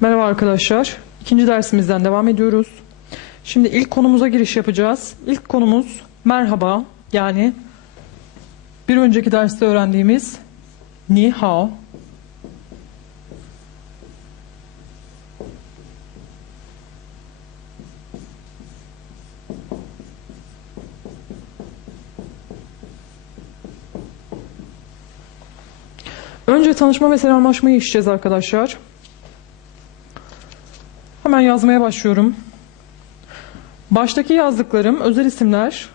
Merhaba arkadaşlar. İkinci dersimizden devam ediyoruz. Şimdi ilk konumuza giriş yapacağız. İlk konumuz merhaba. Yani bir önceki derste öğrendiğimiz ni hao. Önce tanışma ve selamlaşmayı işleyeceğiz arkadaşlar. Hemen yazmaya başlıyorum. Baştaki yazdıklarım özel isimler.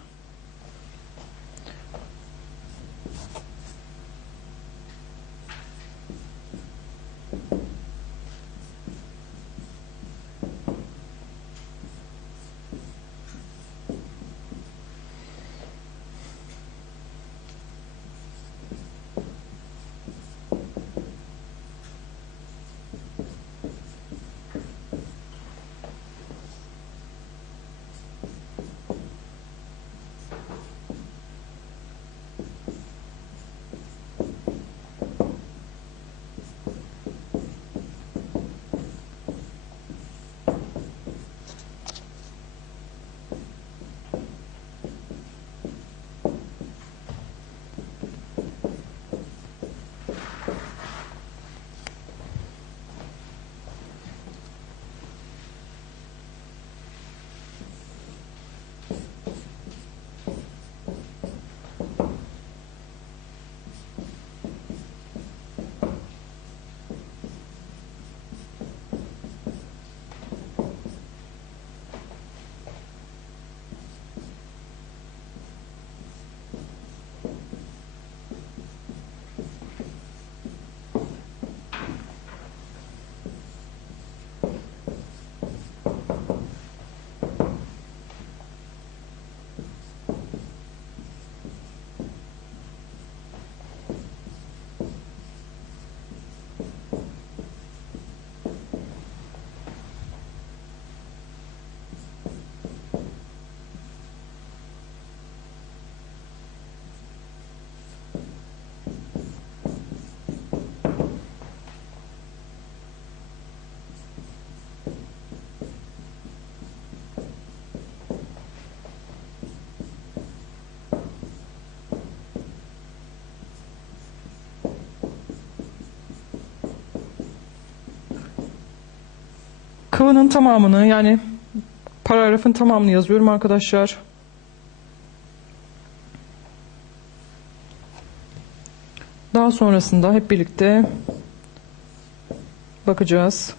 Kıvının tamamını yani paragrafın tamamını yazıyorum arkadaşlar. Daha sonrasında hep birlikte bakacağız.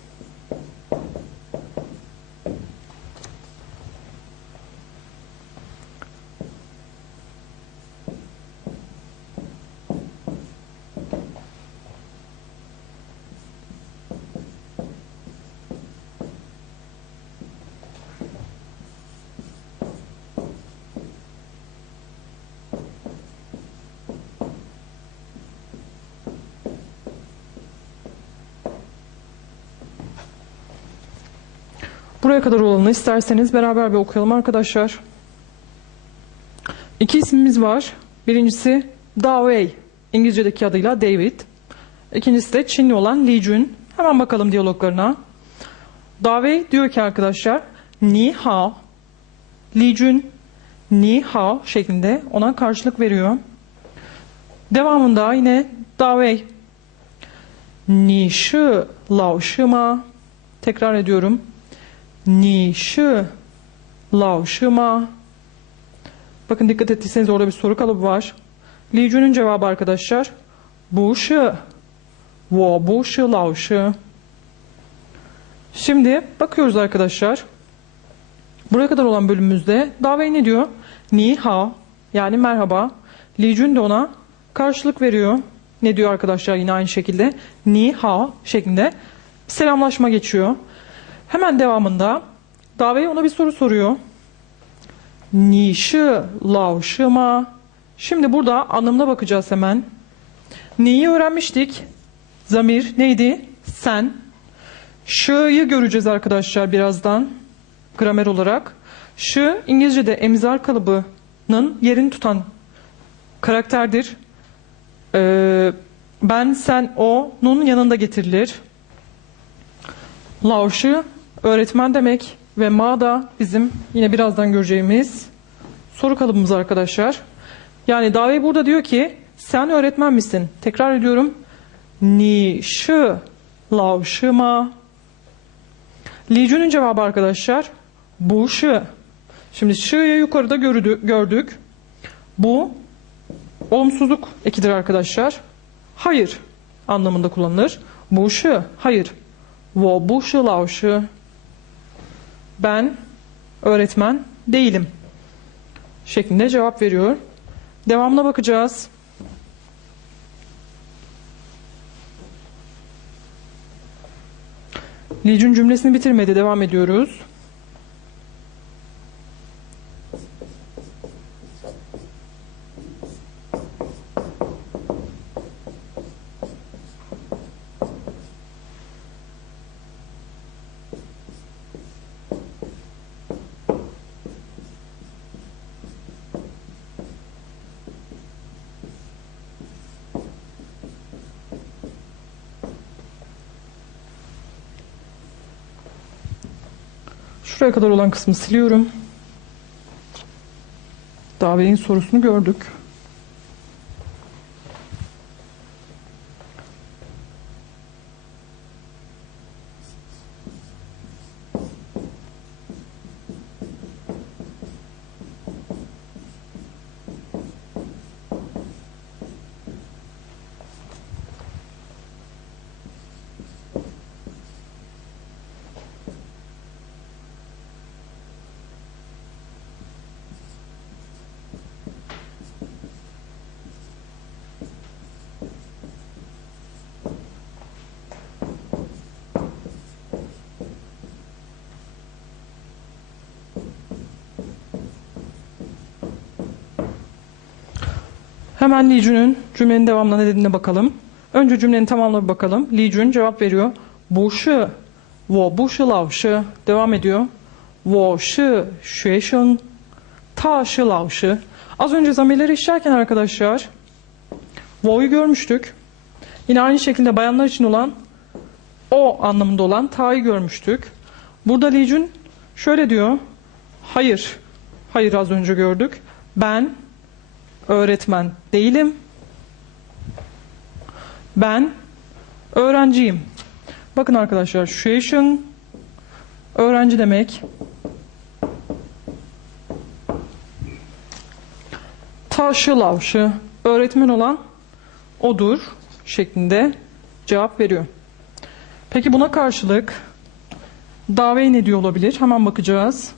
Buraya kadar olanı isterseniz beraber bir okuyalım arkadaşlar. İki ismimiz var. Birincisi Dao Wei, İngilizce'deki adıyla David. İkincisi de Çinli olan Li Jun. Hemen bakalım diyaloglarına. Dao Wei diyor ki arkadaşlar, Ni hao. Li Jun, Ni hao şeklinde ona karşılık veriyor. Devamında yine Dao Wei, Ni shi lao shi ma? Tekrar ediyorum. Ni shi? Bakın dikkat ettiyseniz orada bir soru kalıbı var. Li Jun'un cevabı arkadaşlar. Bu shi. Wo bu shi lao shi. Şimdi bakıyoruz arkadaşlar. Buraya kadar olan bölümümüzde Davey ne diyor? Ni hao yani merhaba. Li Jun de ona karşılık veriyor. Ne diyor arkadaşlar yine aynı şekilde? Ni hao şeklinde selamlaşma geçiyor. Hemen devamında Davey ona bir soru soruyor. Ni shi lao? Şimdi burada anlamına bakacağız hemen. Ni'yi öğrenmiştik. Zamir neydi? Sen. Şı'yı göreceğiz arkadaşlar birazdan. Gramer olarak. Şı İngilizce'de emzar kalıbının yerini tutan karakterdir. Ee, ben, sen, o'nun yanında getirilir. Laoshi öğretmen demek ve ma da bizim yine birazdan göreceğimiz soru kalıbımız arkadaşlar. Yani Davey burada diyor ki sen öğretmen misin? Tekrar ediyorum. Ni shi lao shi ma? Li Jun'un cevabı arkadaşlar bu shi. Şimdi shi'yi yukarıda gördü- gördük. Bu olumsuzluk ekidir arkadaşlar. Hayır anlamında kullanılır. Bu shi hayır. Wo bu shi lao shi. Ben öğretmen değilim şeklinde cevap veriyor. Devamına bakacağız. Li Jun cümlesini bitirmedi. Devam ediyoruz. Şuraya kadar olan kısmı siliyorum. Dave'nin sorusunu gördük. Hemen Li Jun'un cümlenin devamına ne dediğine bakalım. Önce cümlenin tamamına bir bakalım. Li Jun cevap veriyor. Bu shi, wo bu shi lao shi. Devam ediyor. Wo shi xue sheng, ta shi lao shi. Az önce zamirleri işlerken arkadaşlar, wo'yu görmüştük. Yine aynı şekilde bayanlar için olan o anlamında olan ta'yı görmüştük. Burada Li Jun şöyle diyor. Hayır. Hayır az önce gördük. Ben öğretmen değilim. Ben öğrenciyim. Bakın arkadaşlar, Shueisheng öğrenci demek. Taşı lavşı öğretmen olan odur şeklinde cevap veriyor. Peki buna karşılık Davey ne diyor olabilir? Hemen bakacağız.